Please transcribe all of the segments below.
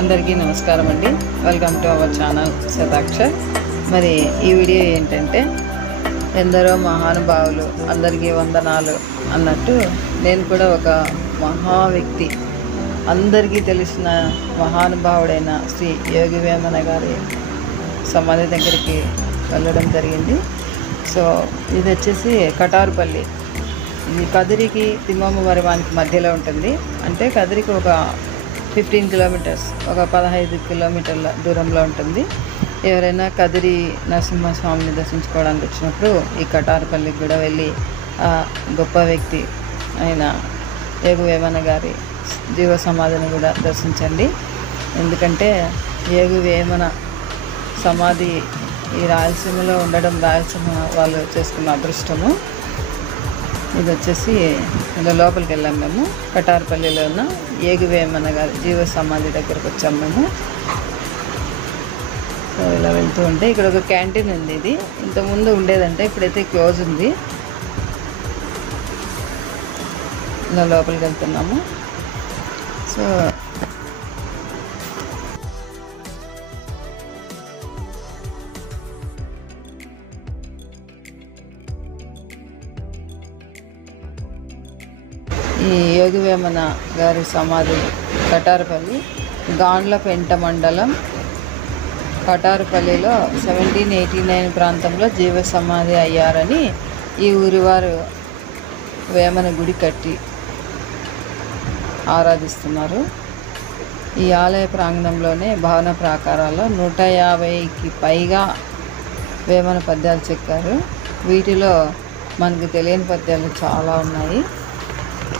అందరికీ నమస్కారం అండి. Welcome to our channel Shatakshar. మరి ఈ వీడియో ఏంటంటే ఎందరో మహానుభావులు అందరికీ వందనాలు అన్నట్టు నేను కూడా ఒక మహా వ్యక్తి, అందరికీ తెలిసిన మహానుభావుడైన శ్రీ యోగి వేమన గారి సమాధి దగ్గరికి వెళ్ళడం జరిగింది. సో ఇది వచ్చేసి కటారుపల్లి, ఇది కదిరికి తిమ్మమ్మ వరివానికి మధ్యలో ఉంటుంది. అంటే కదిరికి ఒక 15 కిలోమీటర్స్, ఒక 15 కిలోమీటర్ల దూరంలో ఉంటుంది. ఎవరైనా కదిరి నరసింహస్వామిని దర్శించుకోవడానికి వచ్చినప్పుడు ఈ కటారుపల్లికి కూడా వెళ్ళి గొప్ప వ్యక్తి అయిన యోగి వేమన గారి జీవ సమాధిని కూడా దర్శించండి. ఎందుకంటే యోగి వేమన సమాధి ఈ రాయలసీమలో ఉండడం రాయలసీమ వాళ్ళు చేసుకున్న అదృష్టము. ఇది వచ్చేసి ఇలా లోపలికి వెళ్ళాము మేము. కటారుపల్లిలో ఉన్న యోగి వేమన గారి జీవ సమాధి దగ్గరకు వచ్చాము మేము. సో ఇలా వెళ్తూ ఉంటే ఇక్కడ ఒక క్యాంటీన్ ఉంది. ఇది ఇంతకుముందు ఉండేదంటే ఇప్పుడైతే క్లోజ్ ఉంది. ఇలా లోపలికి వెళ్తున్నాము. సో ఈ యోగి వేమన గారి సమాధి కటారుపల్లి, గాండ్లపెంట మండలం కటారుపల్లిలో 1789 ప్రాంతంలో జీవ సమాధి అయ్యారని ఈ ఊరి వారు వేమన గుడి కట్టి ఆరాధిస్తున్నారు. ఈ ఆలయ ప్రాంగణంలోనే భవన ప్రాకారాల్లో 150కి పైగా వేమన పద్యాలు చెక్కారు. వీటిలో మనకు తెలియని పద్యాలు చాలా ఉన్నాయి.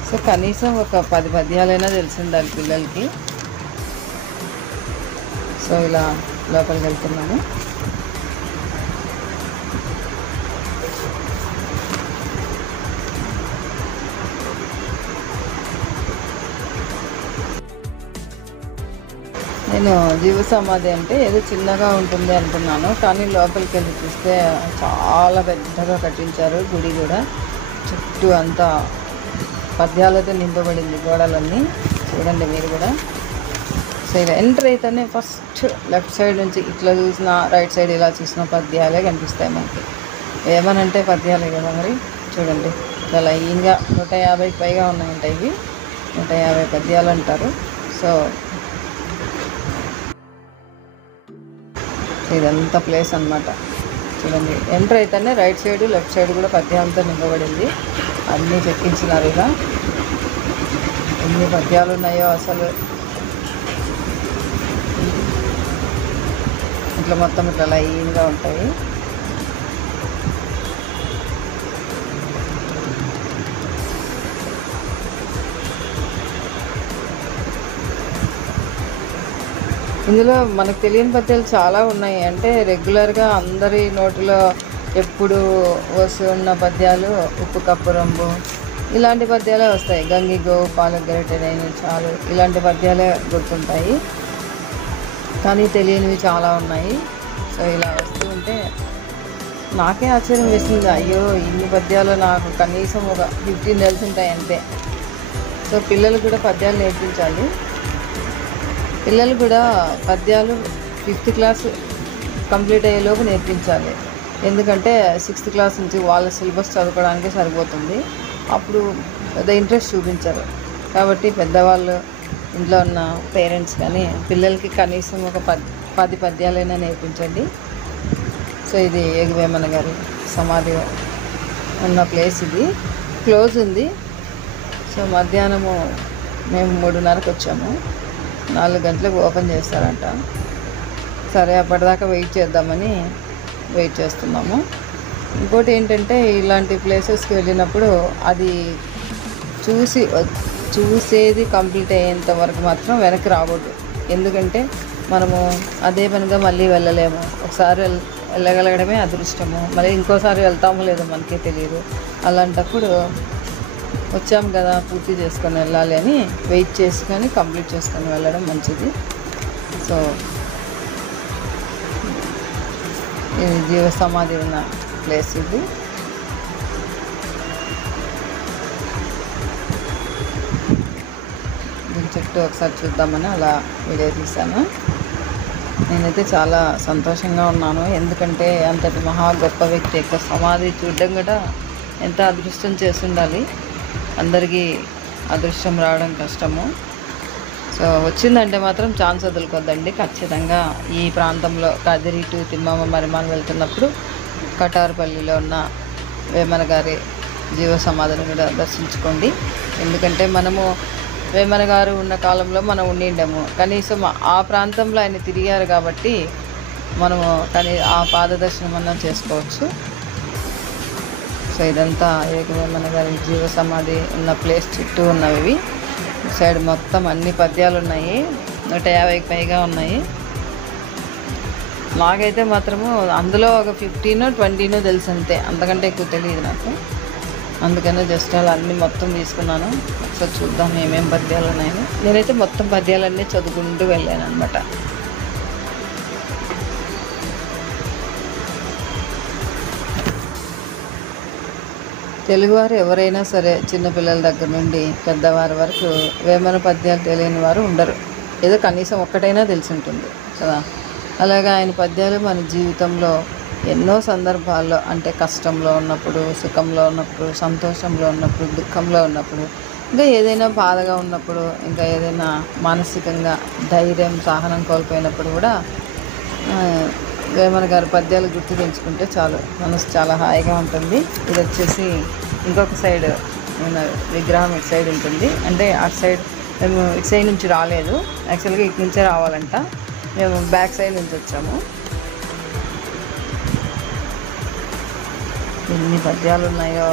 సో కనీసం ఒక 10 పద్యాలైనా తెలిసిండాలి పిల్లలకి. సో ఇలా లోపలికి వెళ్తున్నాము. నేను జీవ సమాధి అంటే ఏదో చిన్నగా ఉంటుంది అనుకున్నాను, కానీ లోపలికి వెళ్ళి చూస్తే చాలా పెద్దగా కట్టించారు. గుడి కూడా చుట్టూ అంతా పద్యాలతో నింపబడింది గోడలన్నీ. చూడండి మీరు కూడా. సో ఇలా ఎంటర్ అయితేనే ఫస్ట్ లెఫ్ట్ సైడ్ నుంచి ఇట్లా చూసినా, రైట్ సైడ్ ఇలా చూసిన పద్యాలే కనిపిస్తాయి మనకి. ఏమనంటే పద్యాలే కదా మరి. చూడండి ఇలా లైన్గా 150కి పైగా ఉన్నాయంట. ఇవి 150 పద్యాలు అంటారు. సో ఇదంతా ప్లేస్ అన్నమాట. చూడండి ఎంటర్ అయితేనే రైట్ సైడ్ లెఫ్ట్ సైడ్ కూడా పద్యాలతో నింపబడింది. అన్నీ చెక్కించినారు. ఇలా ఎన్ని పద్యాలు ఉన్నాయో అసలు. ఇట్లా మొత్తం ఇట్లా లైన్గా ఉంటాయి. ఇందులో మనకు తెలియని పద్యాలు చాలా ఉన్నాయి. అంటే రెగ్యులర్గా అందరి నోటిలో ఎప్పుడు వస్తున్న పద్యాలు ఉప్పు కప్పు రంబు ఇలాంటి పద్యాలే వస్తాయి. గంగి గోవు పాలకు గరిటెనైన చాలు ఇలాంటి పద్యాలే గుర్తుంటాయి. కానీ తెలియనివి చాలా ఉన్నాయి. సో ఇలా వస్తూ ఉంటే నాకే ఆశ్చర్యం వేసింది. అయ్యో ఇన్ని పద్యాలు నాకు కనీసం ఒక 15 తెలుసుంటాయి అంతే. సో పిల్లలు కూడా పద్యాలు నేర్పించాలి. పిల్లలు కూడా పద్యాలు 5th క్లాస్ కంప్లీట్ అయ్యేలోపు నేర్పించాలి. ఎందుకంటే 6th క్లాస్ నుంచి వాళ్ళ సిలబస్ చదువుకోవడానికి సరిపోతుంది. అప్పుడు పెద్ద ఇంట్రెస్ట్ చూపించరు. కాబట్టి పెద్దవాళ్ళు, ఇంట్లో ఉన్న పేరెంట్స్ కానీ పిల్లలకి కనీసం ఒక 10 పద్యాలైనా నేర్పించండి. సో ఇది యోగి వేమన గారి సమాధి ఉన్న ప్లేస్. ఇది క్లోజ్ ఉంది. సో మధ్యాహ్నము మేము 3:30కి వచ్చాము. 4 గంటలకు ఓపెన్ చేస్తారంట. సరే అప్పటిదాకా వెయిట్ చేద్దామని వెయిట్ చేస్తున్నాము. ఇంకోటి ఏంటంటే ఇలాంటి ప్లేసెస్కి వెళ్ళినప్పుడు అది చూసేది కంప్లీట్ అయ్యేంత వరకు మాత్రం వెనక్కి రాకూడదు. ఎందుకంటే మనము అదే పనిగా మళ్ళీ వెళ్ళలేము. ఒకసారి వెళ్ళగలగడమే అదృష్టము. మళ్ళీ ఇంకోసారి వెళ్తామో లేదో మనకే తెలియదు. అలాంటప్పుడు వచ్చాం కదా పూర్తి చేసుకొని వెళ్ళాలి అని వెయిట్ చేసుకొని కంప్లీట్ చేసుకొని వెళ్ళడం మంచిది. సో ఇది జీవ సమాధి ఉన్న ప్లేస్. ఇది చుట్టూ ఒకసారి చూద్దామని అలా వీడియో తీశాను. నేనైతే చాలా సంతోషంగా ఉన్నాను. ఎందుకంటే అంతటి మహా గొప్ప వ్యక్తి యొక్క సమాధి చూడడం కూడా ఎంత అదృష్టం చేసి ఉండాలి. అందరికీ అదృష్టం రావడం కష్టము. సో వచ్చిందంటే మాత్రం ఛాన్స్ వదులుకోద్దండి. ఖచ్చితంగా ఈ ప్రాంతంలో కదిరి టు తిమ్మమ్మ మరిమాన్ వెళ్తున్నప్పుడు కటారుపల్లిలో ఉన్న వేమన గారి జీవ సమాధిని కూడా దర్శించుకోండి. ఎందుకంటే మనము వేమన గారు ఉన్న కాలంలో మనం ఉండిండము. కనీసం ఆ ప్రాంతంలో ఆయన తిరిగారు కాబట్టి మనము ఆ పాదదర్శనం అన్నా చేసుకోవచ్చు. సో ఇదంతా వేమన గారి జీవ సమాధి ఉన్న ప్లేస్ చుట్టూ ఉన్నవి. సైడ్ మొత్తం అన్ని పద్యాలు ఉన్నాయి. 150కి పైగా ఉన్నాయి. నాకైతే మాత్రము అందులో ఒక 15-20 తెలుసు అంతే, అంతకంటే ఎక్కువ తెలియదు నాకు. అందుకనే జస్ట్ అలా అన్నీ మొత్తం తీసుకున్నాను. ఒకసారి చూద్దాం ఏమేమి పద్యాలు ఉన్నాయని. నేనైతే మొత్తం పద్యాలన్నీ చదువుకుంటూ వెళ్ళాను అనమాట. తెలుగువారు ఎవరైనా సరే చిన్నపిల్లల దగ్గర నుండి పెద్దవారి వరకు వేమన పద్యాలు తెలియని వారు ఉండరు. ఏదో కనీసం ఒక్కటైనా తెలిసి ఉంటుంది కదా. అలాగే ఆయన పద్యాలు మన జీవితంలో ఎన్నో సందర్భాల్లో, అంటే కష్టంలో ఉన్నప్పుడు, సుఖంలో ఉన్నప్పుడు, సంతోషంలో ఉన్నప్పుడు, దుఃఖంలో ఉన్నప్పుడు, ఇంకా ఏదైనా బాధగా ఉన్నప్పుడు, ఇంకా ఏదైనా మానసికంగా ధైర్యం సహనం కోల్పోయినప్పుడు కూడా వేమన గారి పద్యాలు గుర్తు తెంచుకుంటే చాలు, మనసు చాలా హాయిగా ఉంటుంది. ఇది వచ్చేసి ఇంకొక సైడ్ విగ్రహం ఇటు సైడ్ ఉంటుంది. అంటే అటు సైడ్ మేము ఇటు సైడ్ నుంచి రాలేదు, యాక్చువల్గా ఇటు నుంచే రావాలంట. మేము బ్యాక్ సైడ్ నుంచి వచ్చాము. ఎన్ని పద్యాలు ఉన్నాయో.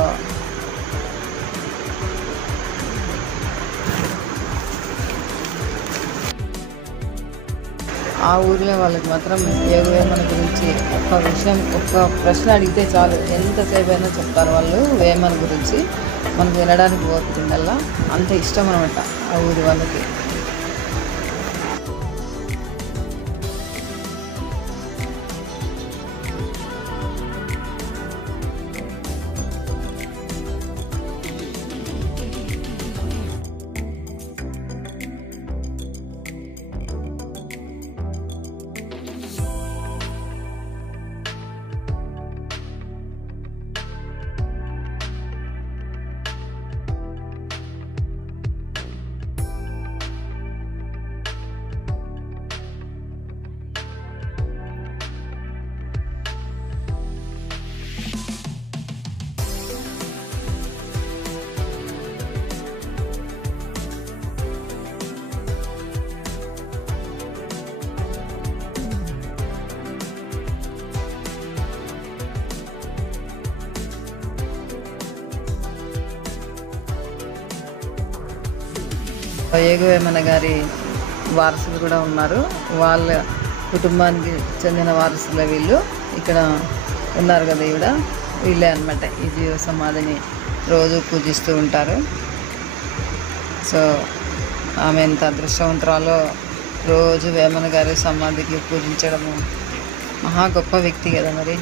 ఆ ఊరిలో వాళ్ళకి మాత్రం వేమన గురించి ఒక్క విషయం, ఒక్క ప్రశ్న అడిగితే చాలు, ఎంతసేపు అయినా చెప్తారు వాళ్ళు వేమన గురించి. మనకు వినడానికి పోతుందల్లా అంత ఇష్టం అనమాట ఆ ఊరి వాళ్ళకి. వేమన గారి వారసులు కూడా ఉన్నారు. వాళ్ళ కుటుంబానికి చెందిన వారసులే వీళ్ళు. ఇక్కడ ఉన్నారు కదా ఈవిడ, వీళ్ళే అనమాట ఈ జీవ సమాధిని రోజు పూజిస్తూ ఉంటారు. సో ఆమె ఎంత అదృష్టవంతురాలో, రోజు వేమన గారి సమాధికి పూజించడము. మహా గొప్ప వ్యక్తి కదా మరి.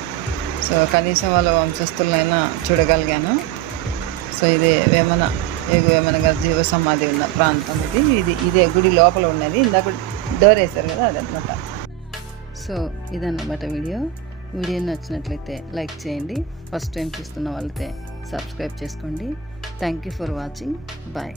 సో కనీసం వాళ్ళ వంశస్థులనైనా చూడగలిగాను. సో ఇది వేమన గారి జీవ సమాధి ఉన్న ప్రాంతం ఇదే గుడి లోపల ఉన్నది. ఇందాక డోర్ వేశారు కదా, అదనమాట. సో ఇదన్నమాట వీడియో నచ్చినట్లయితే లైక్ చేయండి. ఫస్ట్ టైం చూస్తున్న వాళ్ళైతే సబ్స్క్రైబ్ చేసుకోండి. Thank you for watching. Bye.